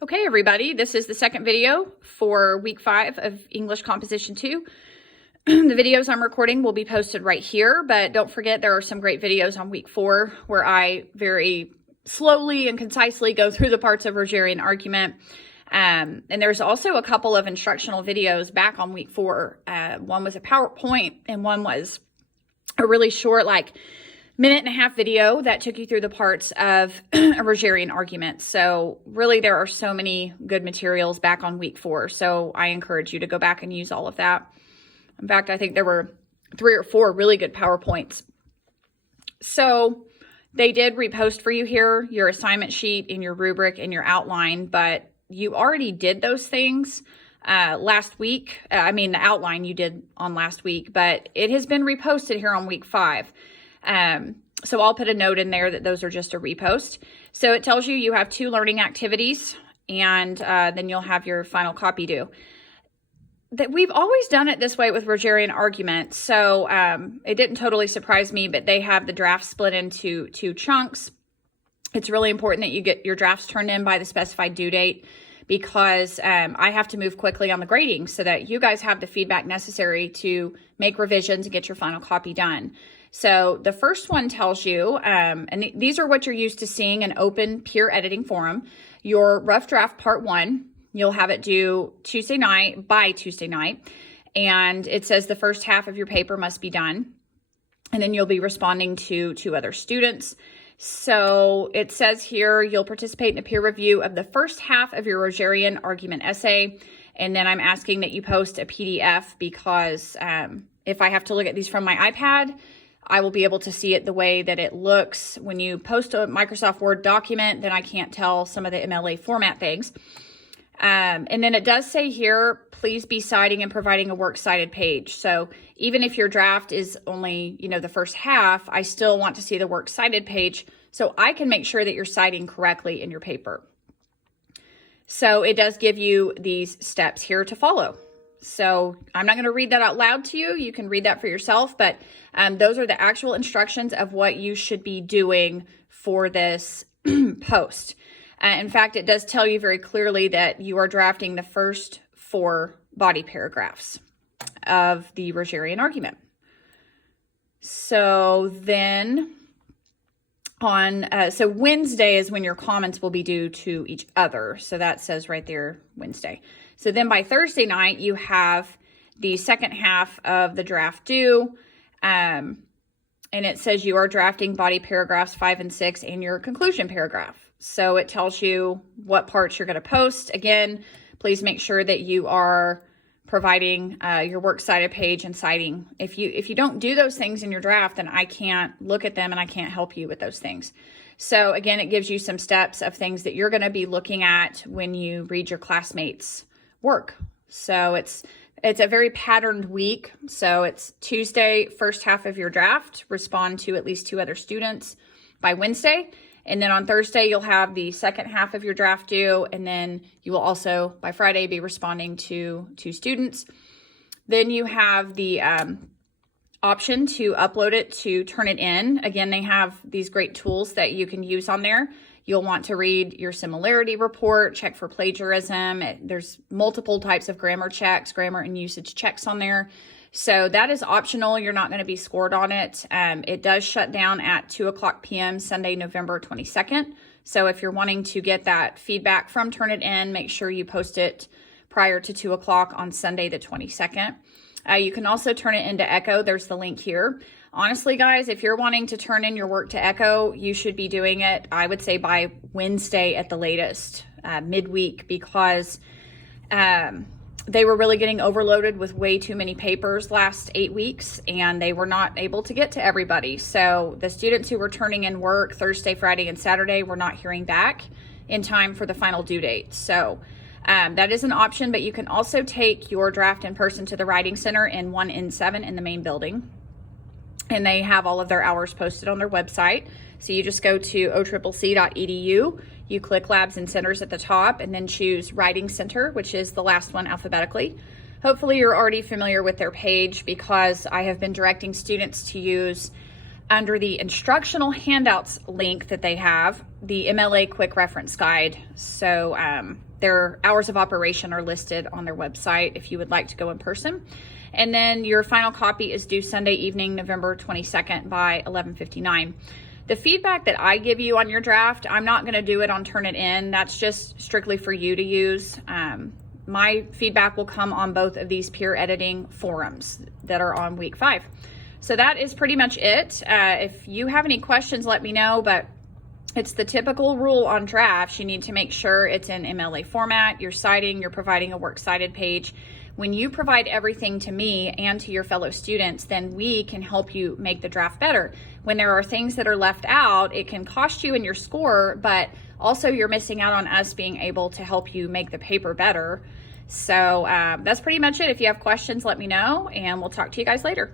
Okay, everybody, this is the second video for week 5 of English Composition 2. The videos I'm recording will be posted right here, but don't forget there are some great videos on week 4 where I very slowly and concisely go through the parts of Rogerian argument. And there's also a couple of instructional videos back on week 4. One was a PowerPoint and one was a really short, minute-and-a-half video that took you through the parts of a Rogerian argument. So really there are so many good materials back on week 4. So I encourage you to go back and use all of that. In fact, I think there were 3 or 4 really good PowerPoints. So they did repost for you here your assignment sheet and your rubric and your outline, but you already did those things last week. The outline you did on last week, but it has been reposted here on week 5. So I'll put a note in there that those are just a repost. So it tells you have 2 learning activities, and then you'll have your final copy due. That we've always done it this way with Rogerian argument, so it didn't totally surprise me, but they have the draft split into 2 chunks. It's really important that you get your drafts turned in by the specified due date, because I have to move quickly on the grading so that you guys have the feedback necessary to make revisions and get your final copy done. So the first one tells you, and these are what you're used to seeing in open peer editing forum, your rough draft part 1, you'll have it due by Tuesday night. And it says the first half of your paper must be done. And then you'll be responding to 2 other students. So it says here, you'll participate in a peer review of the first half of your Rogerian argument essay. And then I'm asking that you post a PDF because if I have to look at these from my iPad, I will be able to see it the way that it looks. When you post a Microsoft Word document, then I can't tell some of the MLA format things. And then it does say here, please be citing and providing a works cited page. So even if your draft is only, the first half, I still want to see the works cited page so I can make sure that you're citing correctly in your paper. So it does give you these steps here to follow. So I'm not going to read that out loud to you. You can read that for yourself, but those are the actual instructions of what you should be doing for this post. In fact, it does tell you very clearly that you are drafting the first 4 body paragraphs of the Rogerian argument. So then so Wednesday is when your comments will be due to each other. So that says right there, Wednesday. So then by Thursday night, you have the second half of the draft due. And it says you are drafting body paragraphs 5 and 6 and your conclusion paragraph. So it tells you what parts you're going to post. Again, please make sure that you are providing your works cited page and citing. If you don't do those things in your draft, then I can't look at them and I can't help you with those things. So again, it gives you some steps of things that you're going to be looking at when you read your classmates' work. So it's a very patterned week. So it's Tuesday, first half of your draft, respond to at least 2 other students by Wednesday. And then on Thursday, you'll have the second half of your draft due. And then you will also, by Friday, be responding to 2 students. Then you have the option to upload it to Turnitin. Again, they have these great tools that you can use on there. You'll want to read your similarity report, check for plagiarism. There's multiple types of grammar checks, grammar and usage checks on there. So that is optional. You're not going to be scored on it. It does shut down at 2:00 p.m. Sunday, November 22nd. So if you're wanting to get that feedback from Turnitin, make sure you post it prior to 2:00 on Sunday, the 22nd. You can also turn it into Echo. There's the link here. Honestly, guys, if you're wanting to turn in your work to Echo, you should be doing it, I would say, by Wednesday at the latest, midweek, because they were really getting overloaded with way too many papers last 8 weeks, and they were not able to get to everybody. So the students who were turning in work Thursday, Friday, and Saturday were not hearing back in time for the final due date. So that is an option, but you can also take your draft in person to the Writing Center in 1N7 in the main building. And they have all of their hours posted on their website. So you just go to occc.edu, you click Labs and Centers at the top, and then choose Writing Center, which is the last one alphabetically. Hopefully you're already familiar with their page, because I have been directing students to use under the instructional handouts link that they have, the MLA Quick Reference Guide. So their hours of operation are listed on their website if you would like to go in person. And then your final copy is due Sunday evening, November 22nd by 11:59. The feedback that I give you on your draft, I'm not going to do it on Turnitin. That's just strictly for you to use. My feedback will come on both of these peer editing forums that are on week 5. So that is pretty much it. If you have any questions, let me know, but it's the typical rule on drafts. You need to make sure it's in MLA format, you're citing, you're providing a works cited page. When you provide everything to me and to your fellow students, then we can help you make the draft better. When there are things that are left out, it can cost you in your score, but also you're missing out on us being able to help you make the paper better. So that's pretty much it. If you have questions, let me know, and we'll talk to you guys later.